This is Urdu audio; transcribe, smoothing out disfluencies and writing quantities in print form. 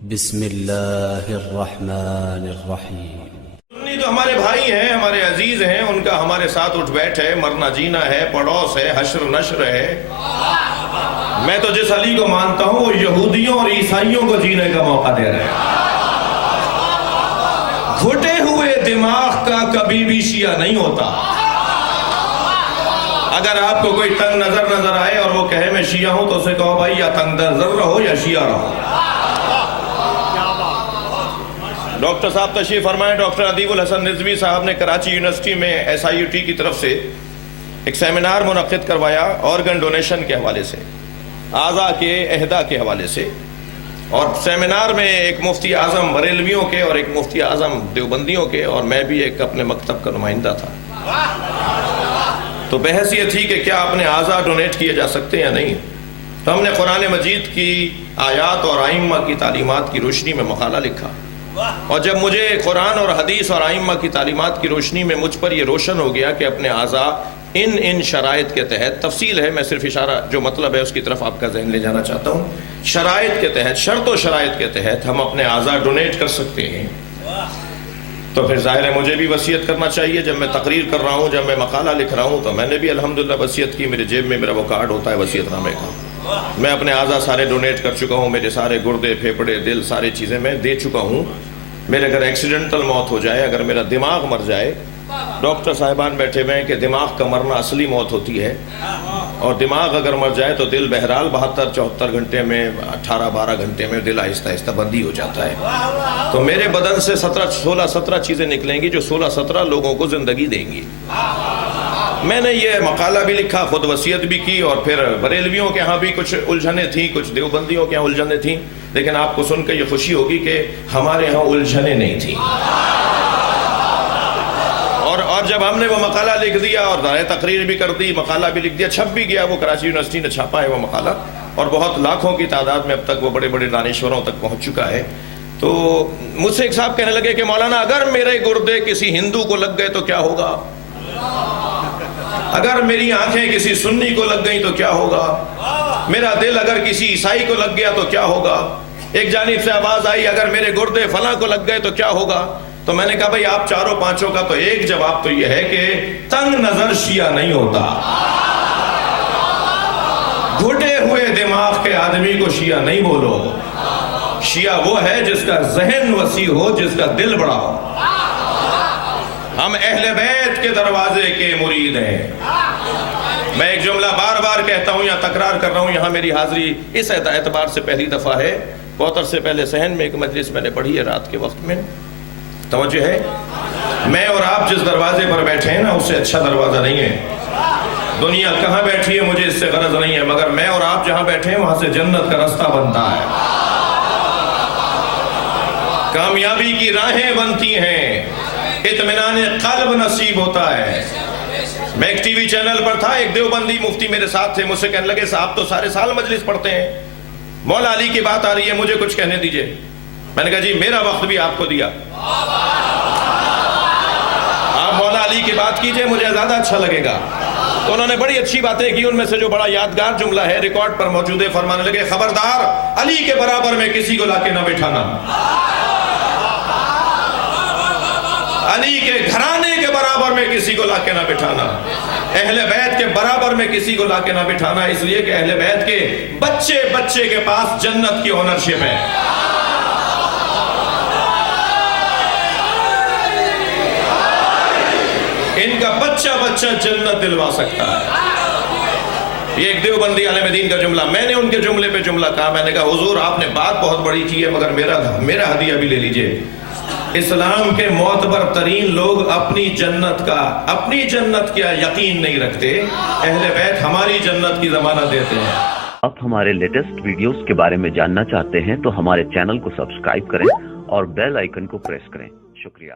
بسم اللہ الرحمن الرحیم۔ سنی تو ہمارے بھائی ہیں، ہمارے عزیز ہیں، ان کا ہمارے ساتھ اٹھ بیٹھ ہے، مرنا جینا ہے، پڑوس ہے، حشر نشر ہے۔ میں تو جس علی کو مانتا ہوں وہ یہودیوں اور عیسائیوں کو جینے کا موقع دے رہے ہیں۔ گھٹے ہوئے دماغ کا کبھی بھی شیعہ نہیں ہوتا۔ اگر آپ کو کوئی تنگ نظر آئے اور وہ کہے میں شیعہ ہوں تو اسے کہو بھائی یا تنگ نظر رہو یا شیعہ رہو۔ ڈاکٹر صاحب تشریف فرمائیں۔ ڈاکٹر ادیب الحسن رضوی صاحب نے کراچی یونیورسٹی میں SIUT کی طرف سے ایک سیمینار منعقد کروایا آرگن ڈونیشن کے حوالے سے، اعضاء کے اہدا کے حوالے سے، اور سیمینار میں ایک مفتی اعظم بریلویوں کے اور ایک مفتی اعظم دیوبندیوں کے اور میں بھی ایک اپنے مکتب کا نمائندہ تھا۔ تو بحث یہ تھی کہ کیا اپنے اعضاء ڈونیٹ کیے جا سکتے ہیں یا نہیں۔ تو ہم نے قرآن مجید کی آیات اور ائمہ کی تعلیمات کی روشنی میں مقالہ لکھا، اور جب مجھے قرآن اور حدیث اور ائمہ کی تعلیمات کی روشنی میں مجھ پر یہ روشن ہو گیا کہ اپنے اعضاء ان شرائط کے تحت، تفصیل ہے میں صرف اشارہ جو مطلب ہے اس کی طرف آپ کا ذہن لے جانا چاہتا ہوں، شرائط کے تحت، شرط و شرائط کے تحت ہم اپنے اعضاء ڈونیٹ کر سکتے ہیں، تو پھر ظاہر ہے مجھے بھی وصیت کرنا چاہیے۔ جب میں تقریر کر رہا ہوں، جب میں مقالہ لکھ رہا ہوں، تو میں نے بھی الحمدللہ وصیت کی۔ میرے جیب میں میرا وہ کارڈ ہوتا ہے وصیت نامے کا، میں اپنے اعضاء سارے ڈونیٹ کر چکا ہوں، میرے سارے گردے، پھیپھڑے، دل، ساری چیزیں میں دے چکا ہوں۔ میرے اگر ایکسیڈنٹل موت ہو جائے، اگر میرا دماغ مر جائے، ڈاکٹر صاحبان بیٹھے ہوئے ہیں کہ دماغ کا مرنا اصلی موت ہوتی ہے، اور دماغ اگر مر جائے تو دل بہرحال 72-74 گھنٹے میں، 18-12 گھنٹے میں دل آہستہ آہستہ بندی ہو جاتا ہے۔ تو میرے بدن سے 16-17 چیزیں نکلیں گی جو 16-17 لوگوں کو زندگی دیں گی۔ میں نے یہ مقالہ بھی لکھا، خود وصیت بھی کی، اور پھر بریلویوں کے ہاں بھی کچھ الجھنیں تھیں، کچھ دیوبندیوں کے ہاں الجھنیں تھیں، لیکن آپ کو سن کے یہ خوشی ہوگی کہ ہمارے ہاں الجھنیں نہیں تھیں۔ اور جب ہم نے وہ مقالہ لکھ دیا اور تقریر بھی کر دی، مقالہ بھی لکھ دیا، چھپ بھی گیا، وہ کراچی یونیورسٹی نے چھاپا ہے وہ مقالہ، اور بہت لاکھوں کی تعداد میں اب تک وہ بڑے بڑے دانشوروں تک پہنچ چکا ہے۔ تو مجھ سے ایک صاحب کہنے لگے کہ مولانا اگر میرے گردے کسی ہندو کو لگ گئے تو کیا ہوگا؟ اگر میری آنکھیں کسی سنی کو لگ گئیں تو کیا ہوگا؟ میرا دل اگر کسی عیسائی کو لگ گیا تو کیا ہوگا؟ ایک جانب سے آواز آئی اگر میرے گردے فلاں کو لگ گئے تو کیا ہوگا؟ تو میں نے کہا بھئی آپ چاروں پانچوں کا تو ایک جواب تو یہ ہے کہ تنگ نظر شیعہ نہیں ہوتا۔ گھٹے ہوئے دماغ کے آدمی کو شیعہ نہیں بولو۔ شیعہ وہ ہے جس کا ذہن وسیع ہو، جس کا دل بڑا ہو۔ ہم اہل بیت کے دروازے کے مرید ہیں۔ میں ایک جملہ بار بار کہتا ہوں یا تکرار کر رہا ہوں، یہاں میری حاضری اس اعتبار سے پہلی دفعہ ہے، بہت عرصے پہلے صحن میں ایک مجلس میں نے پڑھی ہے رات کے وقت میں، توجہ ہے؟ میں اور آپ جس دروازے پر بیٹھے ہیں نا، اس سے اچھا دروازہ نہیں ہے۔ دنیا کہاں بیٹھی ہے مجھے اس سے غرض نہیں ہے، مگر میں اور آپ جہاں بیٹھے ہیں وہاں سے جنت کا رستہ بنتا ہے، کامیابی کی راہیں بنتی ہیں، اطمینان قلب نصیب ہوتا ہے۔ میں ایک ٹی وی چینل پر تھا، ایک دیوبندی مفتی میرے ساتھ تھے، مجھ سے کہنے لگے صاحب تو سارے سال مجلس پڑھتے ہیں، مولا علی کی بات آ رہی ہے، مجھے کچھ کہنے دیجئے۔ میں نے کہا جی میرا وقت بھی آپ کو دیا، آپ مولا علی کی بات کیجئے، مجھے زیادہ اچھا لگے گا۔ تو انہوں نے بڑی اچھی باتیں کی، ان میں سے جو بڑا یادگار جملہ ہے ریکارڈ پر موجود ہے، فرمانے لگے خبردار علی کے برابر میں کسی کو لا کے نہ بٹھانا، علی کے گھرانے کے برابر میں کسی کو لا کے نہ بٹھانا، اہل بیت کے برابر میں کسی کو لا کے نہ بٹھانا، اس لیے کہ اہل بیت کے بچے بچے کے پاس جنت کی اونرشپ ہے۔ ان کا بچہ بچہ جنت دلوا سکتا ہے۔ یہ ایک دیوبندی عالم دین کا جملہ، میں نے ان کے جملے پہ جملہ کہا، میں نے کہا حضور آپ نے بات بہت بڑی کی ہے، مگر میرا ہدیہ بھی لے لیجئے۔ اسلام کے معتبر ترین لوگ اپنی جنت کا یقین نہیں رکھتے، اہل بیت ہماری جنت کی ضمانت دیتے ہیں۔ آپ ہمارے لیٹسٹ ویڈیوز کے بارے میں جاننا چاہتے ہیں تو ہمارے چینل کو سبسکرائب کریں اور بیل آئیکن کو پریس کریں۔ شکریہ۔